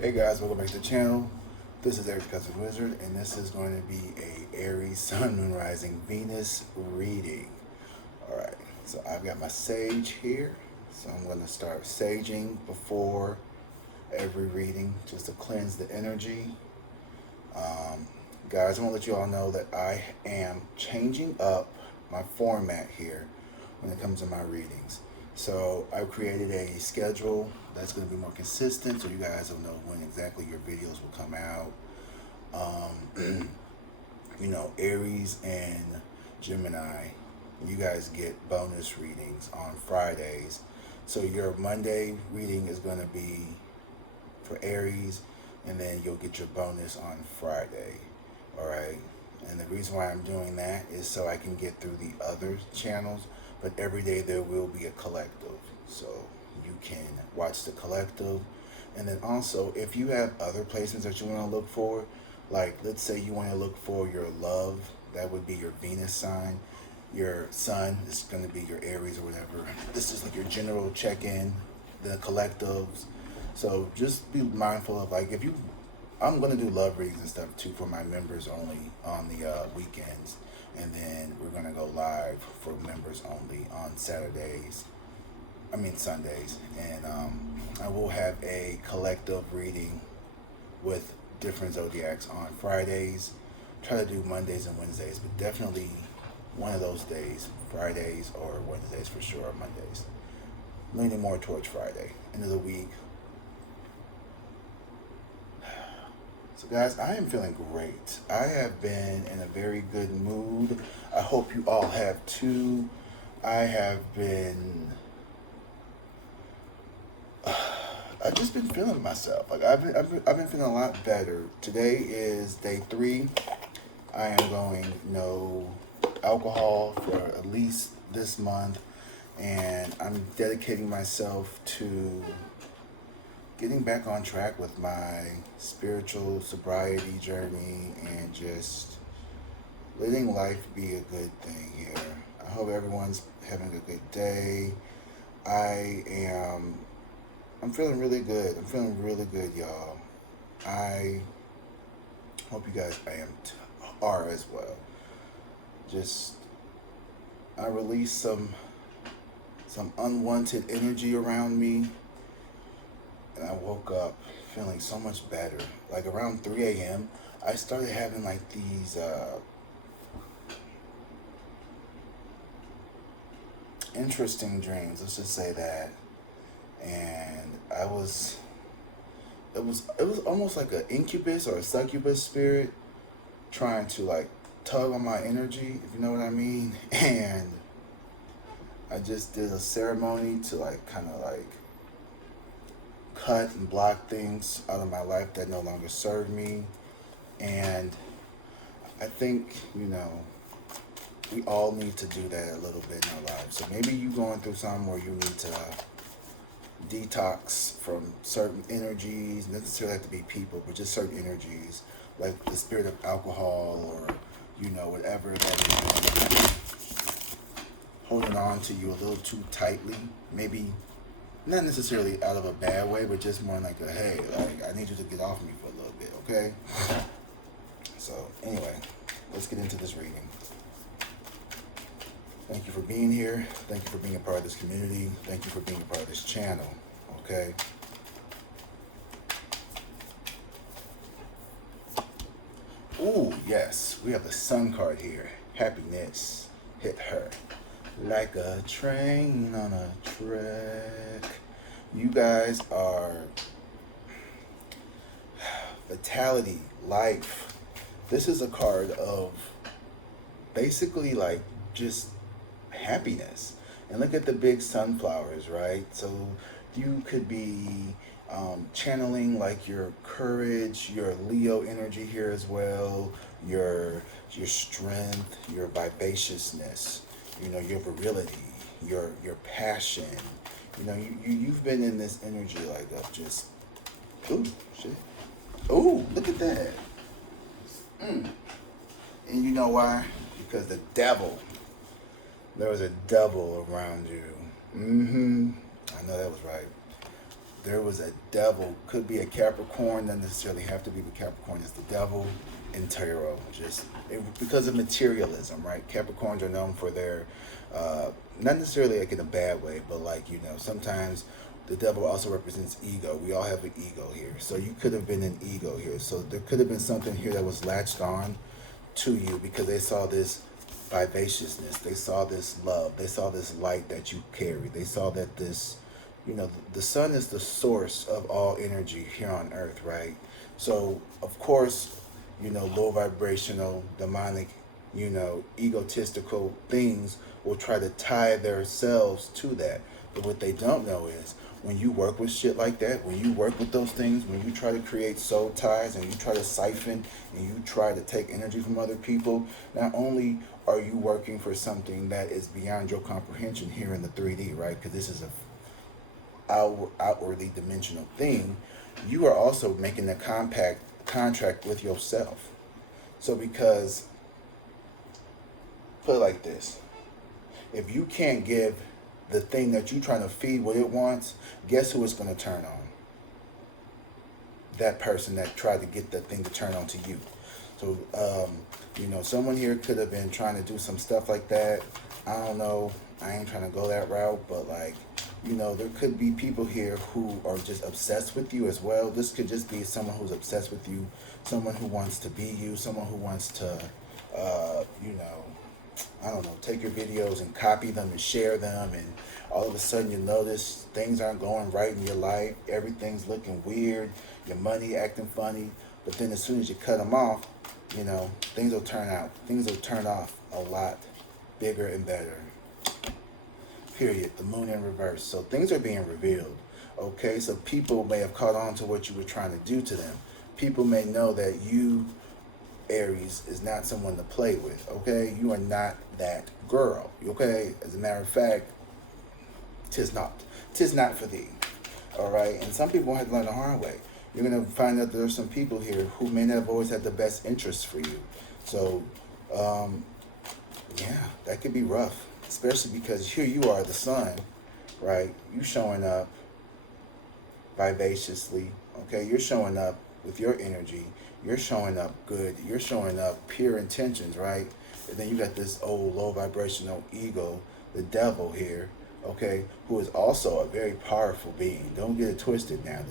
Hey guys, welcome back to the channel. This is Aries CosmicWzrd, and this is going to be a Aries Sun, Moon, Rising, Venus reading. Alright, so I've got my sage here. So I'm going to start saging before every reading just to cleanse the energy. Guys, I want to let you all know that I am changing up my format here when it comes to my readings. So I've created a schedule that's going to be more consistent, so you guys will know when exactly your videos will come out. You know, Aries and Gemini, you guys get bonus readings on Fridays. So your Monday reading is going to be for Aries, and then you'll get your bonus on Friday. All right. And the reason why I'm doing that is so I can get through the other channels, but every day there will be a collective. So you can watch the collective. And then also, if you have other placements that you want to look for, like let's say you want to look for your love, that would be your Venus sign. Your sun is going to be your Aries or whatever. This is like your general check-in, the collectives. So just be mindful of, like, if you, I'm going to do love readings and stuff too for my members only on the weekends. And then we're going to go live for members only on Sundays. And I will have a collective reading with different zodiacs on Fridays. Try to do Mondays and Wednesdays, but definitely one of those days, Fridays or Wednesdays for sure, or Mondays. Leaning more towards Friday, end of the week. So guys, I am feeling great. I have been in a very good mood. I hope you all have too. I've just been feeling myself. Like I've been feeling a lot better. Today is day 3. I am going no alcohol for at least this month, and I'm dedicating myself to getting back on track with my spiritual sobriety journey and just letting life be a good thing here. I hope everyone's having a good day. I'm feeling really good. I'm feeling really good, y'all. I hope you guys are as well. Just, I released some unwanted energy around me, and I woke up feeling so much better. Like around 3 a.m., I started having like these interesting dreams. Let's just say that. And it was almost like an incubus or a succubus spirit trying to like tug on my energy, if you know what I mean. And I just did a ceremony to like kind of like cut and block things out of my life that no longer serve me. And I think, you know, we all need to do that a little bit in our lives. So maybe you're going through something where you need to detox from certain energies, not necessarily have to be people, but just certain energies, like the spirit of alcohol or, you know, whatever that is holding on to you a little too tightly. Maybe not necessarily out of a bad way, but just more like a, hey, like, I need you to get off me for a little bit, okay? So anyway, let's get into this reading. Thank you for being here. Thank you for being a part of this community. Thank you for being a part of this channel, okay? Ooh, yes, we have the Sun card here. Happiness hit her like a train on a track. You guys are vitality, life. This is a card of basically like just happiness. And look at the big sunflowers, right? So you could be channeling like your courage, your Leo energy here as well, your strength, your vivaciousness, you know, your virility, your passion. You know, you've been in this energy like of just, ooh, shit. Ooh, look at that. And you know why? Because the devil. There was a devil around you. I know that was right. there was a devil, could be a Capricorn, doesn't necessarily have to be the Capricorn, it's the devil in tarot, because of materialism, right? Capricorns are known for their, not necessarily like in a bad way, but like, sometimes the devil also represents ego. We all have an ego here. So you could have been an ego here. So there could have been something here that was latched on to you because they saw this vivaciousness. They saw this love. They saw this light that you carry. They saw that this, the sun is the source of all energy here on earth, right? So, of course, low vibrational, demonic, egotistical things will try to tie themselves to that. But what they don't know is when you work with shit like that, when you work with those things, when you try to create soul ties and you try to siphon and you try to take energy from other people, not only are you working for something that is beyond your comprehension here in the 3D, right? Because this is a outwardly dimensional thing, you are also making a contract with yourself. So because, put it like this, if you can't give the thing that you're trying to feed what it wants, guess who it's going to turn on? That person that tried to get that thing to turn on to you. So, someone here could have been trying to do some stuff like that. I don't know. I ain't trying to go that route, but there could be people here who are just obsessed with you as well. This could just be someone who's obsessed with you, someone who wants to be you, someone who wants to, I don't know, take your videos and copy them and share them, and all of a sudden you notice things aren't going right in your life, everything's looking weird, your money acting funny, but then as soon as you cut them off, things will turn off a lot bigger and better. Period. The moon in reverse. So things are being revealed. Okay, so people may have caught on to what you were trying to do to them. People may know that you, Aries, is not someone to play with. Okay, you are not that girl. Okay, as a matter of fact, tis not for thee. All right, and some people have to learn the hard way. You're gonna find out there's some people here who may not have always had the best interests for you. So, yeah, that could be rough. Especially because here you are, the sun, right? You showing up vivaciously, okay? You're showing up with your energy. You're showing up good. You're showing up pure intentions, right? And then you got this old low vibrational ego, the devil here, okay, who is also a very powerful being. Don't get it twisted now.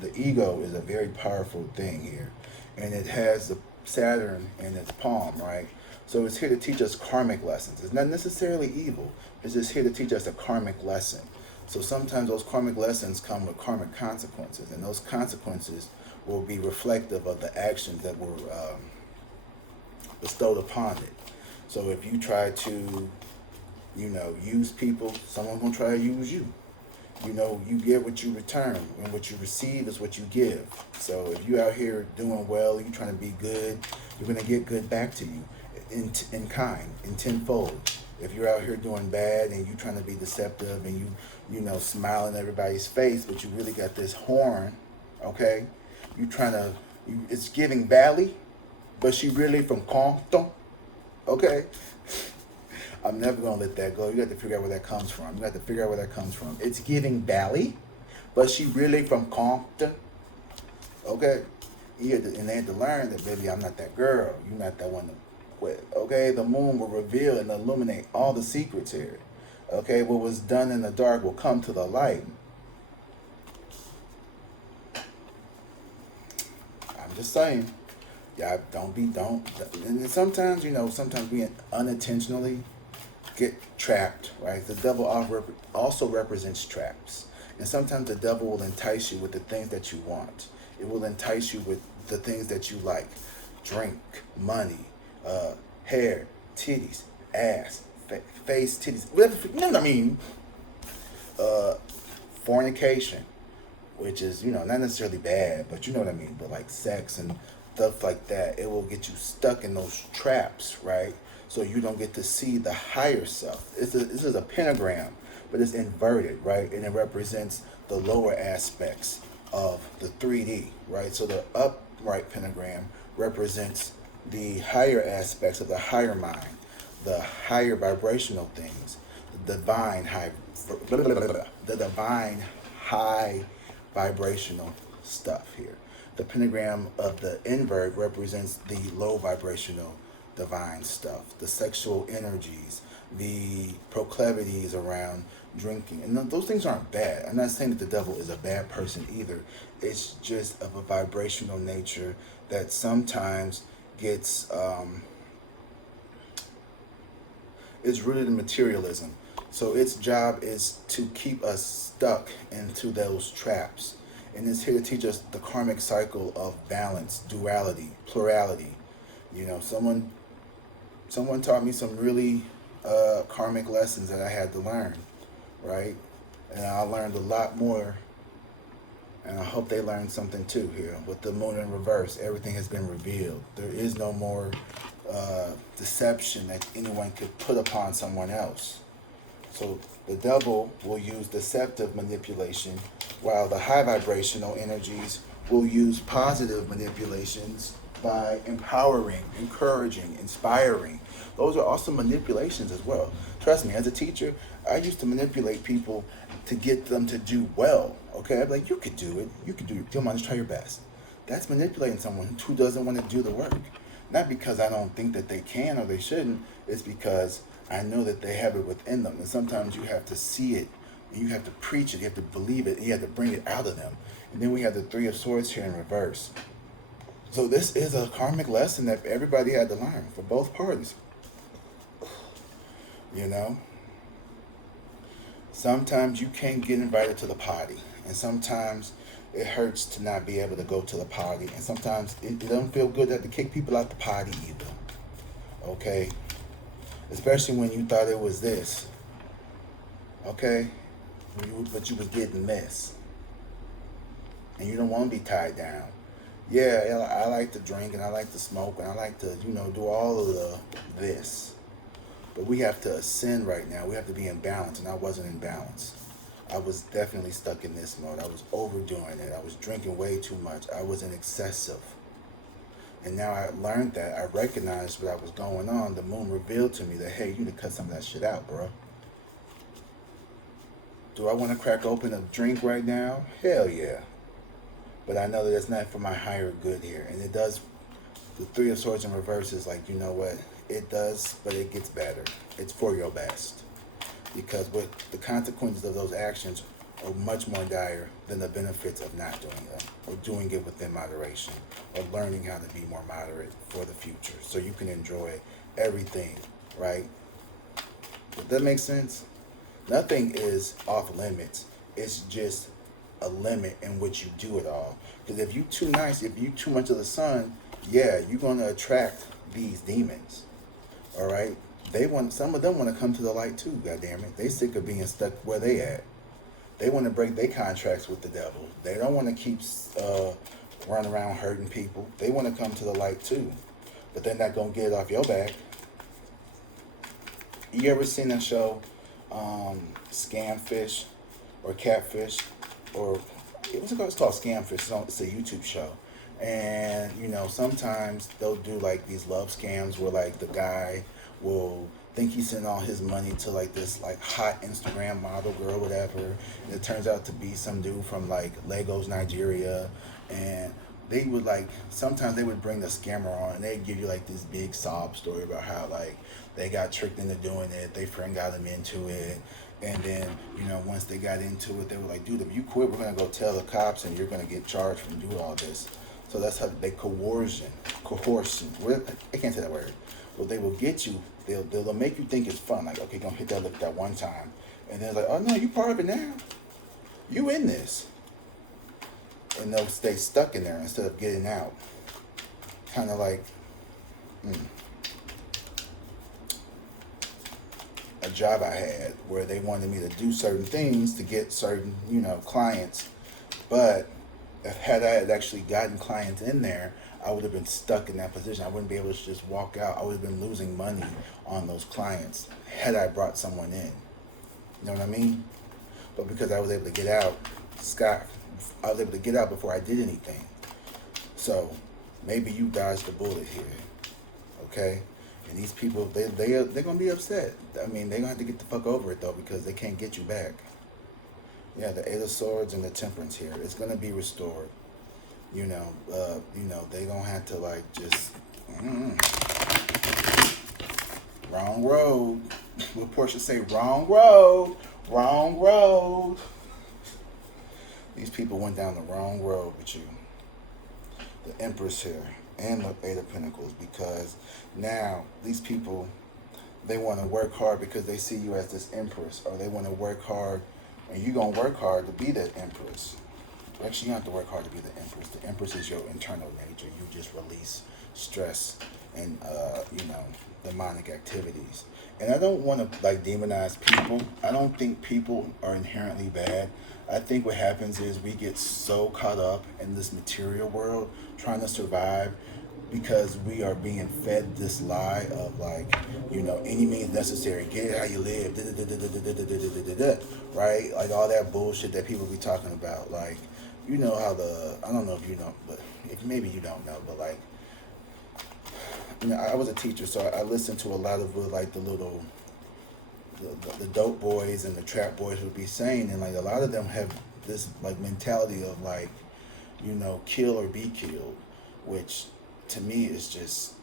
The ego is a very powerful thing here. And it has the Saturn in its palm, right? So it's here to teach us karmic lessons. It's not necessarily evil. It's just here to teach us a karmic lesson. So sometimes those karmic lessons come with karmic consequences, and those consequences will be reflective of the actions that were bestowed upon it. So if you try to, use people, someone's going to try to use you. You get what you return, and what you receive is what you give. So if you out here doing well, you're trying to be good, you're going to get good back to you. In kind, in tenfold. If you're out here doing bad and you trying to be deceptive and you smiling in everybody's face, but you really got this horn, okay? It's giving Valley, but she really from Compton, okay? I'm never gonna let that go. You got to figure out where that comes from. It's giving Valley, but she really from Compton, okay? And they had to learn that, baby, I'm not that girl. You're not that one to with. Okay, the moon will reveal and illuminate all the secrets here. Okay, what was done in the dark will come to the light. I'm just saying, yeah, don't. And sometimes, sometimes we unintentionally get trapped, right? The devil also represents traps. And sometimes the devil will entice you with the things that you want. It will entice you with the things that you like. Drink, money, hair, titties, ass, face, titties, whatever, what I mean? Fornication, which is, not necessarily bad, but you know what I mean, but like sex and stuff like that, it will get you stuck in those traps, right? So you don't get to see the higher self. This is a pentagram, but it's inverted, right? And it represents the lower aspects of the 3D, right? So the upright pentagram represents the higher aspects of the higher mind, the higher vibrational things, the divine high vibrational stuff here. The pentagram of the invert represents the low vibrational divine stuff, the sexual energies, the proclivities around drinking. And those things aren't bad. I'm not saying that the devil is a bad person either. It's just of a vibrational nature that sometimes gets, is rooted in materialism. So its job is to keep us stuck into those traps. And it's here to teach us the karmic cycle of balance, duality, plurality. You know, someone taught me some really karmic lessons that I had to learn, right? And I learned a lot more, and I hope they learned something too here. With the moon in reverse, everything has been revealed. There is no more deception that anyone could put upon someone else. So the devil will use deceptive manipulation, while the high vibrational energies will use positive manipulations by empowering, encouraging, inspiring. Those are also manipulations as well. Trust me, as a teacher, I used to manipulate people to get them to do well. Okay, I'd be like, you could do it. You could do it. Come on, just try your best. That's manipulating someone who doesn't want to do the work. Not because I don't think that they can or they shouldn't. It's because I know that they have it within them. And sometimes you have to see it, and you have to preach it, you have to believe it, and you have to bring it out of them. And then we have the Three of Swords here in reverse. So this is a karmic lesson that everybody had to learn for both parties. You know? Sometimes you can't get invited to the party. And sometimes it hurts to not be able to go to the party. And sometimes it doesn't feel good to kick people out the party either. Okay? Especially when you thought it was this. Okay? But you was getting this. And you don't want to be tied down. Yeah, I like to drink and I like to smoke and I like to, do all of this. But we have to ascend right now. We have to be in balance, and I wasn't in balance. I was definitely stuck in this mode. I was overdoing it. I was drinking way too much. I was in excessive. And now I learned that. I recognized what was going on. The moon revealed to me that, hey, you need to cut some of that shit out, bro. Do I want to crack open a drink right now? Hell yeah. But I know that it's not for my higher good here. And it does, the Three of Swords in reverse is like, you know what? It does, but it gets better. It's for your best. Because what the consequences of those actions are much more dire than the benefits of not doing them, or doing it within moderation, or learning how to be more moderate for the future so you can enjoy everything, right? Does that make sense? Nothing is off limits. It's just a limit in which you do it all. Because if you're too nice, if you're too much of the sun, yeah, you're going to attract these demons. All right? Some of them want to come to the light too, goddammit. They sick of being stuck where they at. They want to break their contracts with the devil. They don't want to keep running around hurting people. They want to come to the light too. But they're not going to get it off your back. You ever seen that show, Scamfish or Catfish? Or it's called Scamfish. It's a YouTube show. And, sometimes they'll do like these love scams where like the guy will think he's sending all his money to like this like hot Instagram model girl, whatever. And it turns out to be some dude from like Lagos, Nigeria. And they would like, sometimes they would bring the scammer on and they'd give you like this big sob story about how like they got tricked into doing it. Their friend got them into it. And then, once they got into it, they were like, dude, if you quit, we're going to go tell the cops and you're going to get charged for doing all this. So that's how they coercion. I can't say that word. Well, they will get you. They'll make you think it's fun. Like, okay, gonna hit that lick that one time. And then it's like, oh no, you part of it now. You in this. And they'll stay stuck in there instead of getting out. Kind of like a job I had where they wanted me to do certain things to get certain, clients. But had I actually gotten clients in there, I would have been stuck in that position. I wouldn't be able to just walk out. I would have been losing money on those clients had I brought someone in. You know what I mean? But because I was able to get out, I was able to get out before I did anything. So maybe you dodged the bullet here, okay? And these people, they're gonna be upset. I mean, they're gonna have to get the fuck over it though, because they can't get you back. Yeah, the Eight of Swords and the Temperance here. It's gonna be restored. They gonna have to like just wrong road. What Portia say? Wrong road. Wrong road. These people went down the wrong road with you. The Empress here and the Eight of Pentacles, because now these people, they want to work hard because they see you as this Empress, or they want to work hard, and you're going to work hard to be that Empress. Actually, you don't have to work hard to be the Empress. The Empress is your internal nature. You just release stress and, demonic activities. And I don't want to, like, demonize people. I don't think people are inherently bad. I think what happens is we get so caught up in this material world trying to survive because we are being fed this lie of like, any means necessary, get it how you live, right? Like all that bullshit that people be talking about. Like, how I don't know if you know, but if maybe you don't know, but like, I was a teacher, so I listened to a lot of what like the little, the dope boys and the trap boys would be saying, and like a lot of them have this like mentality of like, kill or be killed, which to me is just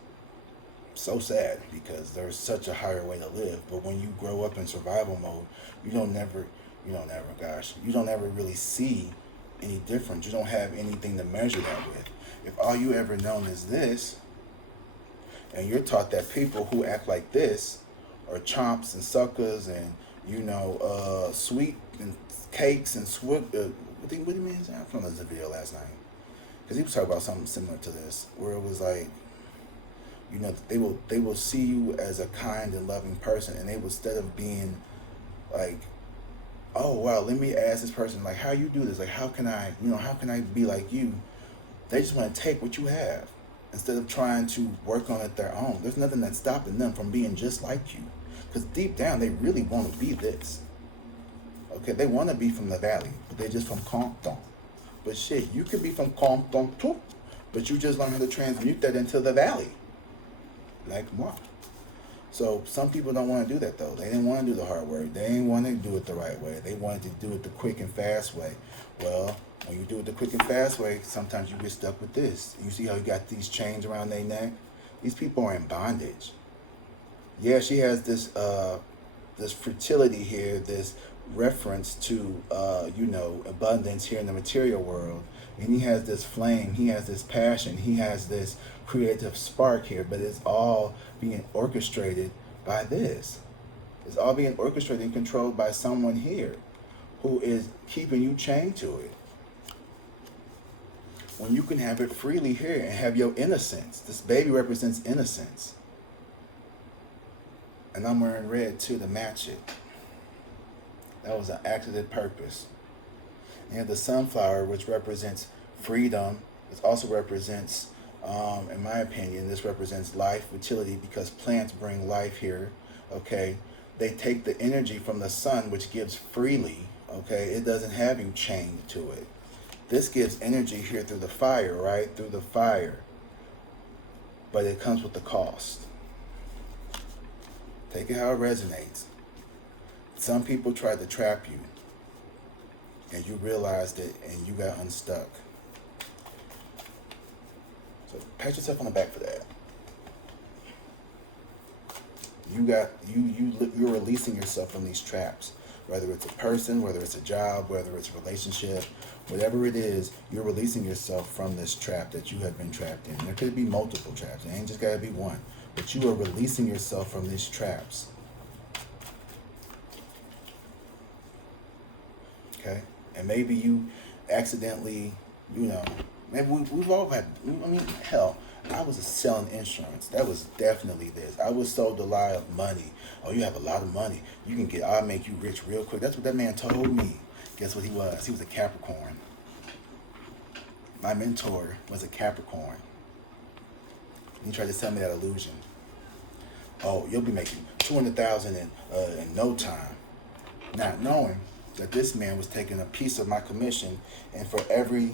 so sad because there's such a higher way to live. But when you grow up in survival mode, you don't ever really see any difference. You don't have anything to measure that with. If all you ever known is this, and you're taught that people who act like this are chomps and suckers and, sweet and cakes and what do you mean? I found this video last night. Because he was talking about something similar to this, where it was like, they will see you as a kind and loving person, and they will, instead of being like, oh wow, let me ask this person like how you do this, like how can I be like you? They just want to take what you have instead of trying to work on it their own. There's nothing that's stopping them from being just like you, because deep down they really want to be this. Okay, they want to be from the valley, but they're just from Compton. But shit, you could be from Compton too, but you just learn how to transmute that into the valley, like moi. So some people don't want to do that though. They didn't want to do the hard work. They didn't want to do it the right way. They wanted to do it the quick and fast way. Well, when you do it the quick and fast way, sometimes you get stuck with this. You see how you got these chains around their neck? These people are in bondage. Yeah, she has this fertility here, this reference to abundance here in the material world, and he has this flame, he has this passion, he has this creative spark here, but it's all being orchestrated by this. It's all being orchestrated and controlled by someone here who is keeping you chained to it, when you can have it freely here and have your innocence. This baby represents innocence, and I'm wearing red too to match it. That was an accident purpose. And you have the sunflower, which represents freedom. It also represents, in my opinion, this represents life, fertility, because plants bring life here, okay? They take the energy from the sun, which gives freely, okay? It doesn't have you chained to it. This gives energy here through the fire, right? Through the fire. But it comes with the cost. Take it how it resonates. Some people tried to trap you, and you realized it, and you got unstuck. So pat yourself on the back for that. You're releasing yourself from these traps, whether it's a person, whether it's a job, whether it's a relationship, whatever it is. You're releasing yourself from this trap that you have been trapped in. There could be multiple traps. It ain't just gotta be one, but you are releasing yourself from these traps. Okay, and maybe you accidentally, maybe we've all had, hell, I was selling insurance. That was definitely this. I was sold the lie of money. Oh, you have a lot of money. I'll make you rich real quick. That's what that man told me. Guess what he was? He was a Capricorn. My mentor was a Capricorn. He tried to sell me that illusion. Oh, you'll be making $200,000 in no time. Not knowing that this man was taking a piece of my commission, and for every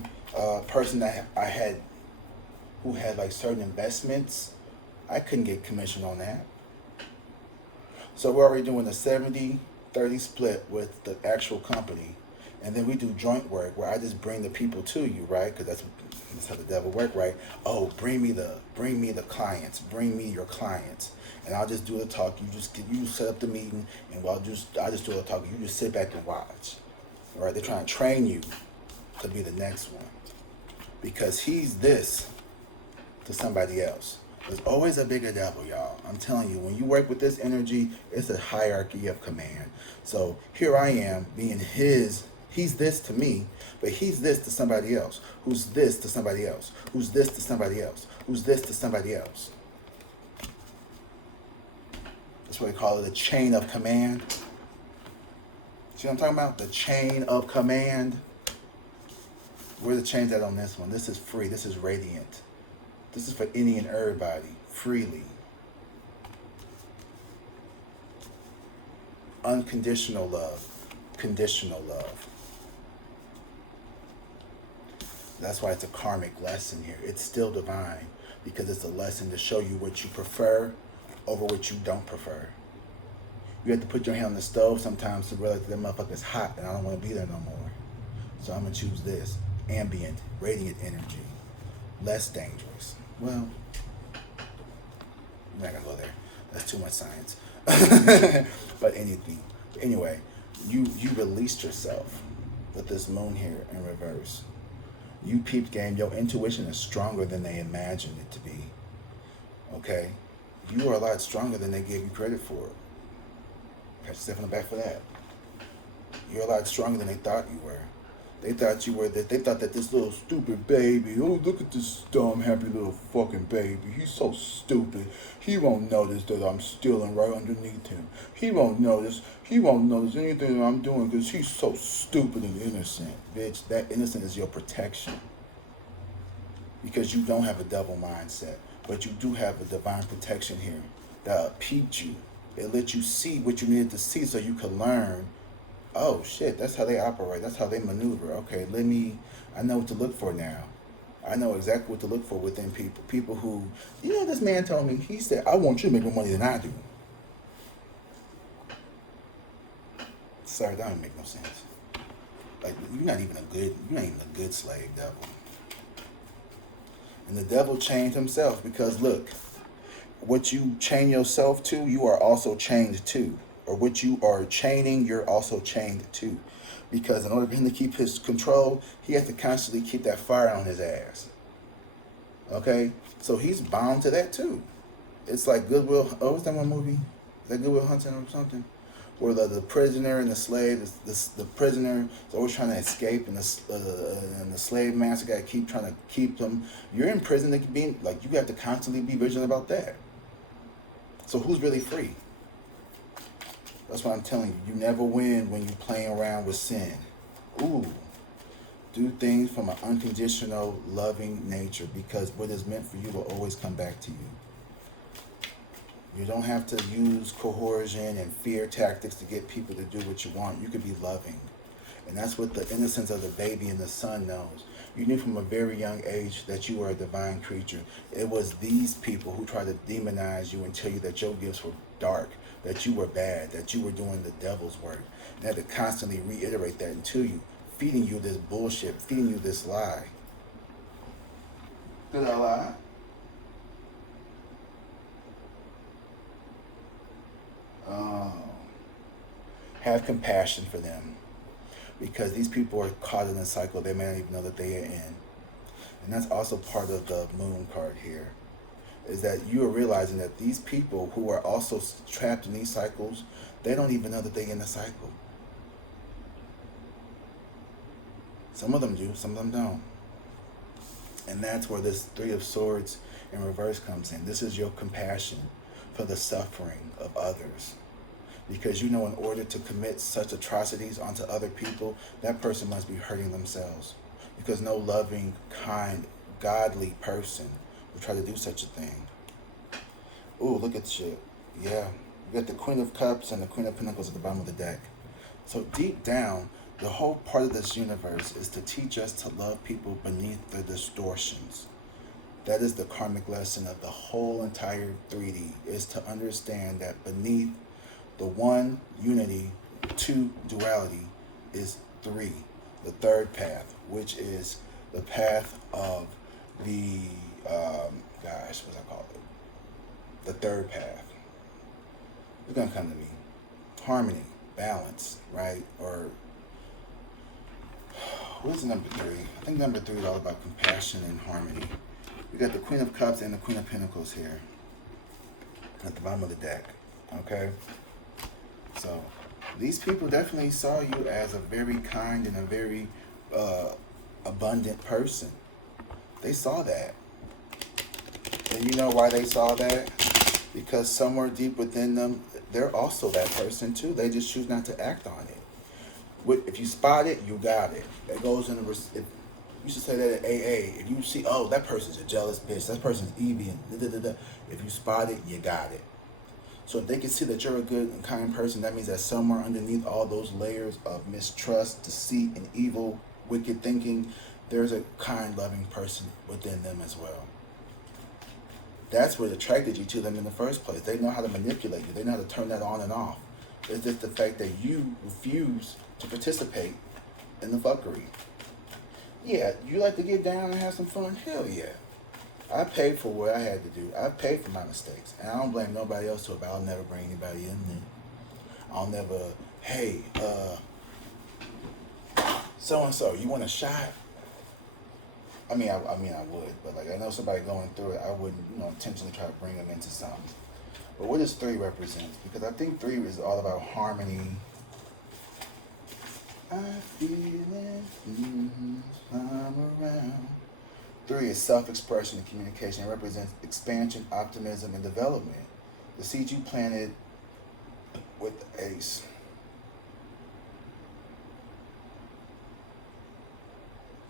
person that I had who had like certain investments, I couldn't get commission on that. So we're already doing a 70-30 split with the actual company, And then we do joint work where I just bring the people to you, right? Because that's how the devil work, right? Oh, bring me the clients, bring me your clients, and I'll just do the talk. You set up the meeting, and I just do the talk. You just sit back and watch, all right? They're trying to train you to be the next one because he's this to somebody else. There's always a bigger devil, y'all. I'm telling you, when you work with this energy, it's a hierarchy of command. So here I am being he's this to me, but he's this to somebody else, who's this to somebody else, who's this to somebody else, who's this to somebody else. That's what we call it, a chain of command. See what I'm talking about? The chain of command. Where's the chains at on this one? This is free. This is radiant. This is for any and everybody, freely. Unconditional love, conditional love. That's why it's a karmic lesson here. It's still divine because it's a lesson to show you what you prefer over what you don't prefer. You have to put your hand on the stove sometimes to realize that motherfucker's hot and I don't want to be there no more. So I'm going to choose this. Ambient, radiant energy. Less dangerous. Well, I'm not going to go there. That's too much science. But anyway, you released yourself with this moon here in reverse. You peeped game. Your intuition is stronger than they imagined it to be. Okay? You are a lot stronger than they gave you credit for. Pat yourself on the back for that. You're a lot stronger than they thought you were. They thought that this little stupid baby, oh, look at this dumb, happy little fucking baby. He's so stupid. He won't notice that I'm stealing right underneath him. He won't notice anything that I'm doing because he's so stupid and innocent. Bitch, that innocent is your protection. Because you don't have a double mindset. But you do have a divine protection here that peeped you. It let you see what you needed to see so you could learn. Oh shit, that's how they operate. That's how they maneuver. Okay, I know what to look for now. I know exactly what to look for within people. People who, this man told me, he said, I want you to make more money than I do. Sorry, that don't make no sense. Like, you're not even a good slave, devil. And the devil chained himself because look, what you chain yourself to, you are also chained to. Or what you are chaining, you're also chained to. Because in order for him to keep his control, he has to constantly keep that fire on his ass. Okay? So he's bound to that too. It's like Goodwill, what's that one movie? Is that Goodwill Hunting or something? Where the prisoner and the slave, the prisoner is always trying to escape and the slave master got to keep trying to keep them. You're in prison, you have to constantly be vigilant about that. So who's really free? That's what I'm telling you. You never win when you're playing around with sin. Ooh. Do things from an unconditional, loving nature because what is meant for you will always come back to you. You don't have to use coercion and fear tactics to get people to do what you want. You could be loving. And that's what the innocence of the baby and the son knows. You knew from a very young age that you were a divine creature. It was these people who tried to demonize you and tell you that your gifts were dark, that you were bad, that you were doing the devil's work. And had to constantly reiterate that into you, feeding you this bullshit, feeding you this lie. Did I lie? Oh. Have compassion for them. Because these people are caught in a cycle they may not even know that they are in. And that's also part of the moon card here. Is that you are realizing that these people who are also trapped in these cycles, they don't even know that they're in a cycle. Some of them do, some of them don't. And that's where this Three of Swords in reverse comes in. This is your compassion for the suffering of others. Because in order to commit such atrocities onto other people, that person must be hurting themselves. Because no loving, kind, godly person would try to do such a thing. Ooh, look at shit. Yeah. You got the Queen of Cups and the Queen of Pentacles at the bottom of the deck. So deep down, the whole part of this universe is to teach us to love people beneath the distortions. That is the karmic lesson of the whole entire 3D, is to understand that beneath the one, unity, two, duality, is 3. the third path, which is the path of the, what's I call it? The third path. It's going to come to me. Harmony, balance, right? Or, what is number 3? I think number 3 is all about compassion and harmony. We got the Queen of Cups and the Queen of Pentacles here at the bottom of the deck, okay? So, these people definitely saw you as a very kind and a very abundant person. They saw that. And you know why they saw that? Because somewhere deep within them, they're also that person too. They just choose not to act on it. If you spot it, you got it. That goes in the... You should say that at AA. If you see, oh, that person's a jealous bitch, that person's evil, if you spot it, you got it. So if they can see that you're a good and kind person, that means that somewhere underneath all those layers of mistrust, deceit, and evil, wicked thinking, there's a kind, loving person within them as well. That's what attracted you to them in the first place. They know how to manipulate you. They know how to turn that on and off. It's just the fact that you refuse to participate in the fuckery. Yeah, you like to get down and have some fun? Hell yeah. I paid for what I had to do. I paid for my mistakes. And I don't blame nobody else to it, but I'll never bring anybody in there. I'll never, hey, so-and-so, you want a shot? I mean, I would, but like I know somebody going through it, I wouldn't, intentionally try to bring them into something. But what does 3 represent? Because I think 3 is all about harmony. I feel it, I'm around. 3 is self-expression and communication. It represents expansion, optimism, and development. The seed you planted with the Ace.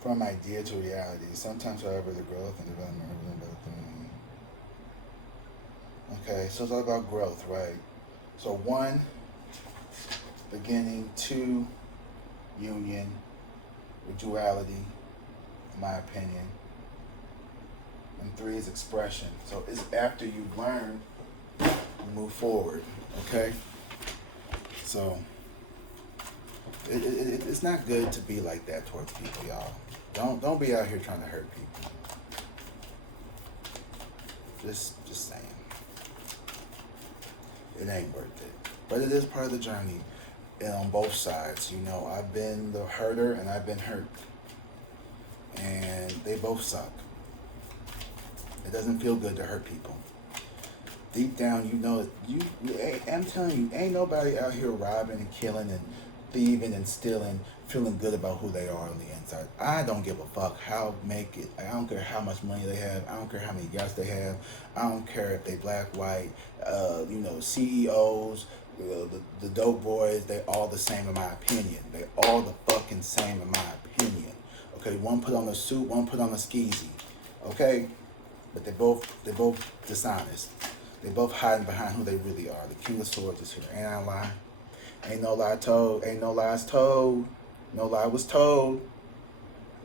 From idea to reality. Sometimes, however, the growth and development represent both things. Okay, so it's all about growth, right? So 1, beginning. 2, union. With duality, in my opinion. And 3 is expression. So it's after you've learned, you move forward, okay? So it's not good to be like that towards people, y'all. Don't be out here trying to hurt people. Just saying. It ain't worth it. But it is part of the journey. And on both sides, I've been the herder and I've been hurt. And they both suck. It doesn't feel good to hurt people. Deep down, I'm telling you, ain't nobody out here robbing and killing and thieving and stealing, feeling good about who they are on the inside. I don't give a fuck how make it. I don't care how much money they have. I don't care how many yachts they have. I don't care if they black, white, CEOs, the dope boys. They all the same in my opinion. They all the fucking same in my opinion. Okay, one put on a suit, one put on a skeezy. Okay, but they both dishonest. They both hiding behind who they really are. The King of Swords is here. Ain't I lying? Ain't no lie told. Ain't no lies told. No lie was told.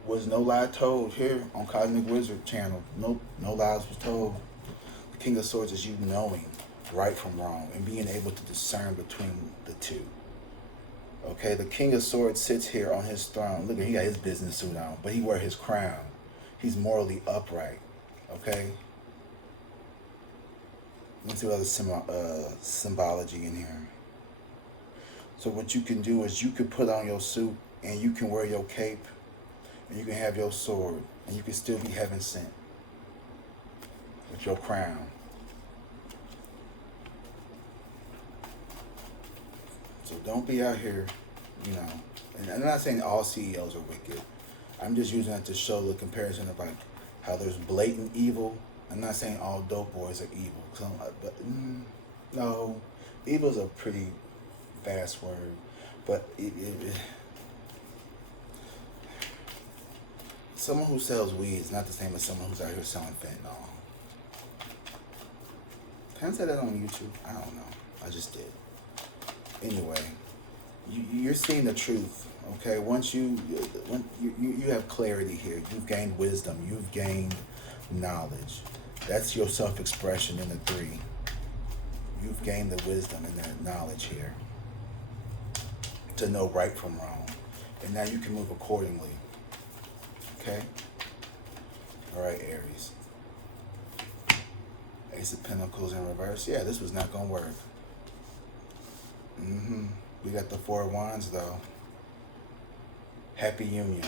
Was no lie told here on CosmicWzrd channel. Nope, no lies was told. The King of Swords is you knowing right from wrong and being able to discern between the two. Okay, the King of Swords sits here on his throne. Look, he got his business suit on, but he wear his crown. He's morally upright. Okay. Let's see what other symbology in here. So what you can do is you can put on your suit and you can wear your cape and you can have your sword and you can still be heaven sent with your crown. So don't be out here, and I'm not saying all CEOs are wicked. I'm just using that to show the comparison of like how there's blatant evil. I'm not saying all dope boys are evil. No, evil is a pretty fast word, but someone who sells weed is not the same as someone who's out here selling fentanyl. Can I say that on YouTube? I don't know. I just did. Anyway, you're seeing the truth. Okay, once you have clarity here, you've gained wisdom, you've gained knowledge. That's your self-expression in the 3. You've gained the wisdom and the knowledge here to know right from wrong. And now you can move accordingly. Okay? Alright, Aries. Ace of Pentacles in reverse. Yeah, this was not going to work. We got the Four of Wands, though. Happy union.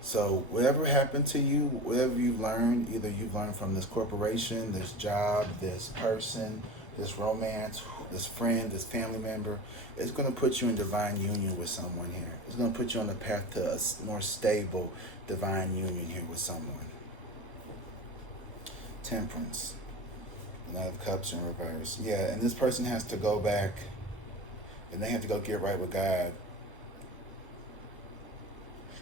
So whatever happened to you, whatever you've learned, either you've learned from this corporation, this job, this person, this romance, this friend, this family member, it's going to put you in divine union with someone here. It's going to put you on the path to a more stable divine union here with someone. Temperance. Knight of Cups in reverse. Yeah, and this person has to go back and they have to go get right with God.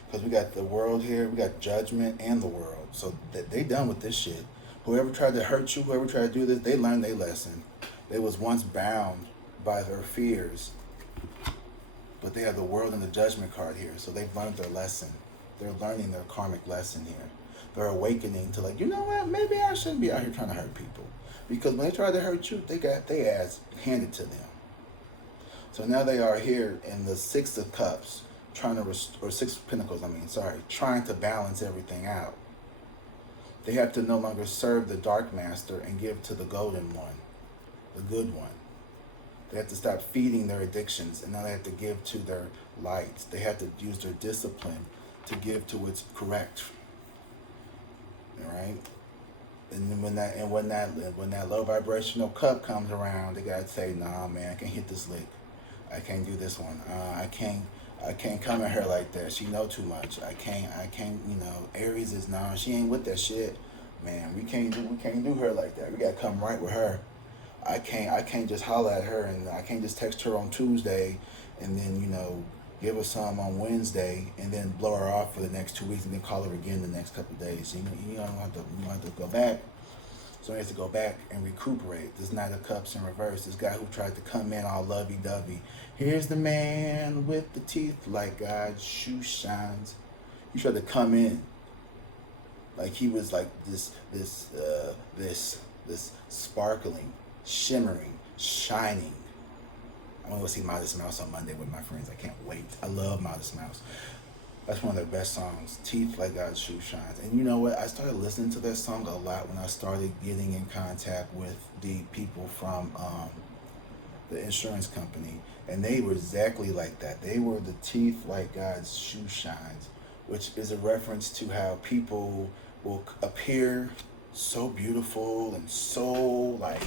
Because we got the world here, we got judgment and the world. So they done with this shit. Whoever tried to hurt you, whoever tried to do this, they learned their lesson. They was once bound by their fears. But they have the world and the judgment card here. So they've learned their lesson. They're learning their karmic lesson here. They're awakening to like, you know what, maybe I shouldn't be out here trying to hurt people. Because when they tried to hurt you, they got their ass handed to them. So now they are here in the Six of Cups, trying to or Six of Pentacles, trying to balance everything out. They have to no longer serve the Dark Master and give to the Golden One, the good one. They have to stop feeding their addictions, and now they have to give to their lights. They have to use their discipline to give to what's correct. All right? And then when that low vibrational cup comes around, they gotta say, nah, man, I can't hit this lick. I can't do this one. I can't come at her like that. She know too much. I can't, Aries is nah, she ain't with that shit. Man, we can't do her like that. We gotta come right with her. I can't just holler at her, and I can't just text her on Tuesday and then, give her some on Wednesday and then blow her off for the next 2 weeks and then call her again the next couple of days. You don't have to go back. So he has to go back and recuperate. This Knight of Cups in reverse. This guy who tried to come in all lovey-dovey. Here's the man with the teeth like God's shoe shines. He tried to come in like he was like this sparkling, shimmering, shining. I'm going to go see Modest Mouse on Monday with my friends. I can't wait. I love Modest Mouse. That's one of their best songs. Teeth like God's shoe shines. And you know what? I started listening to that song a lot when I started getting in contact with the people from the insurance company. And they were exactly like that. They were the teeth like God's shoe shines, which is a reference to how people will appear so beautiful and so like,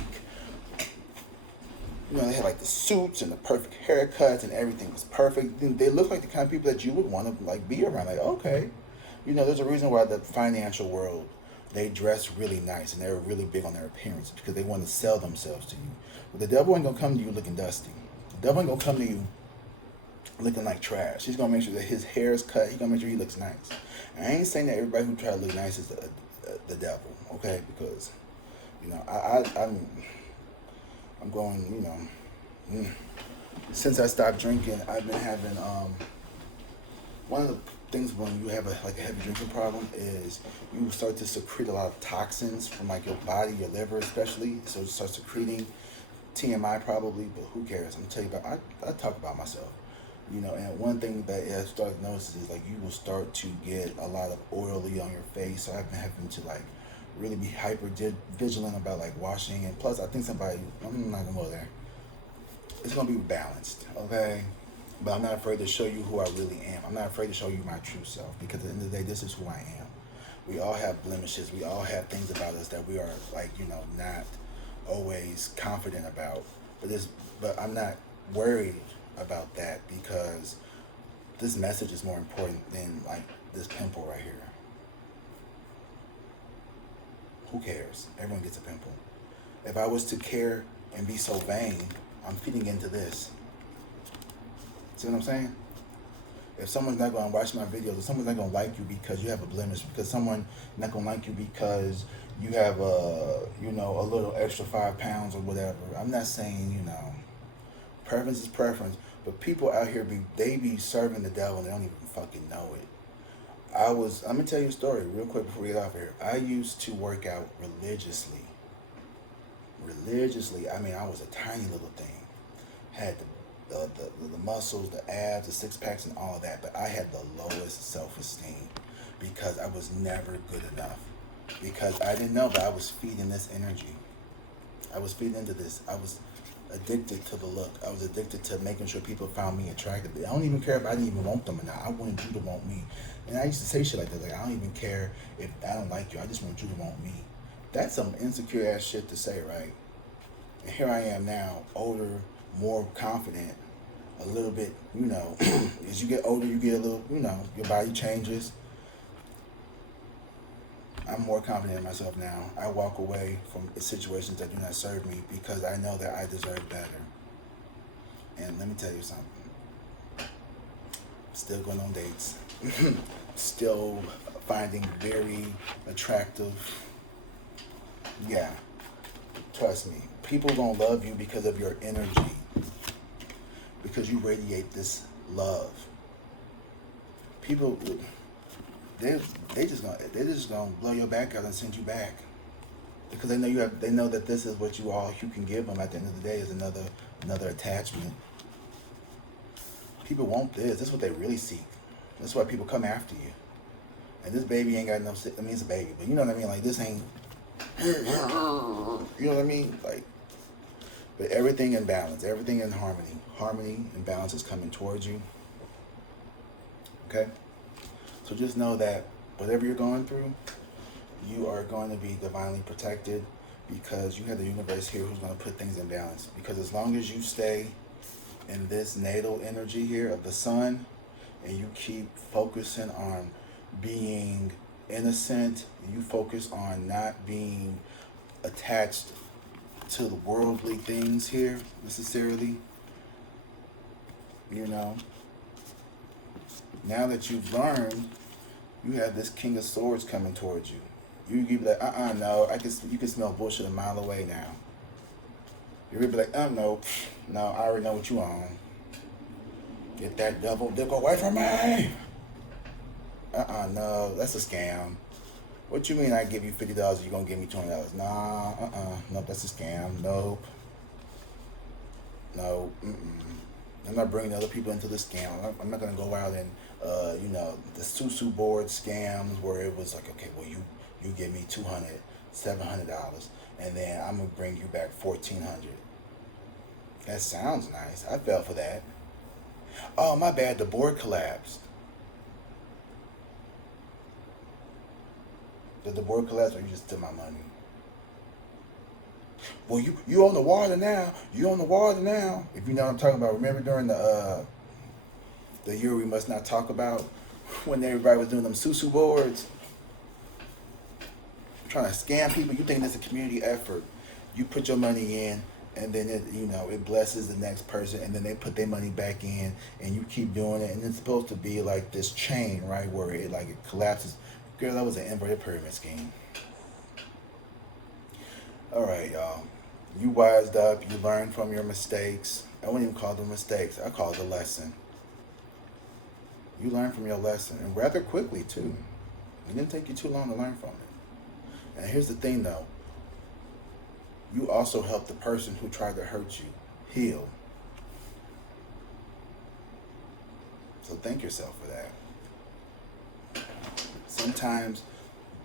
they had like the suits and the perfect haircuts and everything was perfect. They look like the kind of people that you would want to like be around. Like, okay, there's a reason why the financial world, they dress really nice and they're really big on their appearance because they want to sell themselves to you. But the devil ain't gonna come to you looking dusty. The devil ain't gonna come to you looking like trash. He's gonna make sure that his hair is cut. He's gonna make sure he looks nice. And I ain't saying that everybody who try to look nice is the devil, okay? Because I'm going, since I stopped drinking, I've been having, one of the things when you have a heavy drinking problem is you start to secrete a lot of toxins from like your body, your liver especially. So it starts secreting TMI probably, but who cares? I'm gonna tell you about, I talk about myself, and one thing that I started noticing is like you will start to get a lot of oily on your face. So I've been having to like really be hyper vigilant about like washing, and plus I think I'm not gonna go there. It's gonna be balanced, okay? But I'm not afraid to show you who I really am. I'm not afraid to show you my true self because at the end of the day, this is who I am. We all have blemishes. We all have things about us that we are like, not always confident about. But I'm not worried about that because this message is more important than like this pimple right here. Who cares? Everyone gets a pimple. If I was to care and be so vain, I'm feeding into this. See what I'm saying? If someone's not going to watch my videos, if someone's not going to like you because you have a blemish, because someone's not going to like you because you have a little extra 5 pounds or whatever. I'm not saying, preference is preference, but people out here they be serving the devil and they don't even fucking know it. I'm going to tell you a story real quick before we get off here. I used to work out religiously. I mean, I was a tiny little thing. Had the the muscles, the abs, the six packs, and all of that. But I had the lowest self-esteem because I was never good enough. Because I didn't know, but I was feeding this energy. I was feeding into this. I was addicted to the look. I was addicted to making sure people found me attractive. I don't even care if I didn't even want them or not. I wanted you to want me. And I used to say shit like that. Like, I don't even care if I don't like you. I just want you to want me. That's some insecure ass shit to say, right? And here I am now, older, more confident, a little bit, you know, as you get older, you get a little, you know, your body changes. I'm more confident in myself now. I walk away from situations that do not serve me because I know that I deserve better. And let me tell you something. Still going on dates. Still finding very attractive. Yeah. Trust me. People gonna love you because of your energy. Because you radiate this love. People, they just gonna blow your back out and send you back because they know they know that this is what you can give them at the end of the day is another attachment. People want this. This is what they really seek. That's why people come after you. And this baby ain't got no. I mean, it's a baby, but you know what I mean. Like this ain't. You know what I mean? Like, but everything in balance, everything in harmony. Harmony and balance is coming towards you. Okay. So just know that whatever you're going through, you are going to be divinely protected because you have the universe here who's going to put things in balance. Because as long as you stay in this natal energy here of the sun and you keep focusing on being innocent, you focus on not being attached to the worldly things here necessarily, you know. Now that you've learned, you have this King of Swords coming towards you. You be like, no, you can smell bullshit a mile away now. You'll be like, no, I already know what you on. Get that devil dick away from me. No, that's a scam. What you mean I give you $50, you gonna give me $20? Nah, nope, that's a scam. Nope. No, I'm not bringing other people into the scam. I'm not gonna go out and, the susu board scams where it was like, okay, well, you give me $200, $700, and then I'm gonna bring you back $1,400. That sounds nice. I fell for that. Oh, my bad. The board collapsed. Did the board collapse, or you just took my money? Well, you on the water now. You on the water now. If you know what I'm talking about. Remember during the year we must not talk about when everybody was doing them susu boards, trying to scam people. You think it's a community effort? You put your money in, and then it blesses the next person, and then they put their money back in, and you keep doing it, and it's supposed to be like this chain, right, where it collapses. Girl, that was an inverted pyramid scheme. All right, y'all. You wised up. You learned from your mistakes. I wouldn't even call them mistakes. I call it a lesson. You learned from your lesson, and rather quickly, too. It didn't take you too long to learn from it. And here's the thing, though. You also helped the person who tried to hurt you heal. So thank yourself for that. Sometimes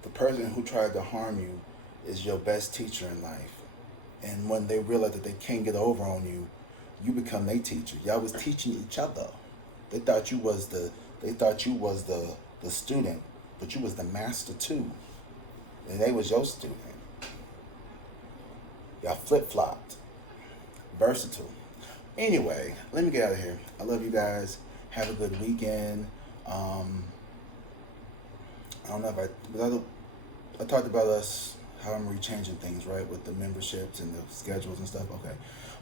the person who tried to harm you is your best teacher in life. And when they realize that they can't get over on you, you become their teacher. Y'all was teaching each other. They thought you was the student, but you was the master too. And they was your student. Y'all flip-flopped. Versatile. Anyway, let me get out of here. I love you guys. Have a good weekend. I don't know if I talked about us, how I'm rechanging things, right, with the memberships and the schedules and stuff. Okay.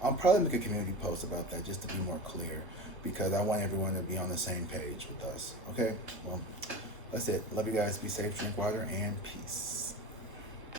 I'll probably make a community post about that just to be more clear because I want everyone to be on the same page with us. Okay? Well, that's it. Love you guys. Be safe, drink water, and peace.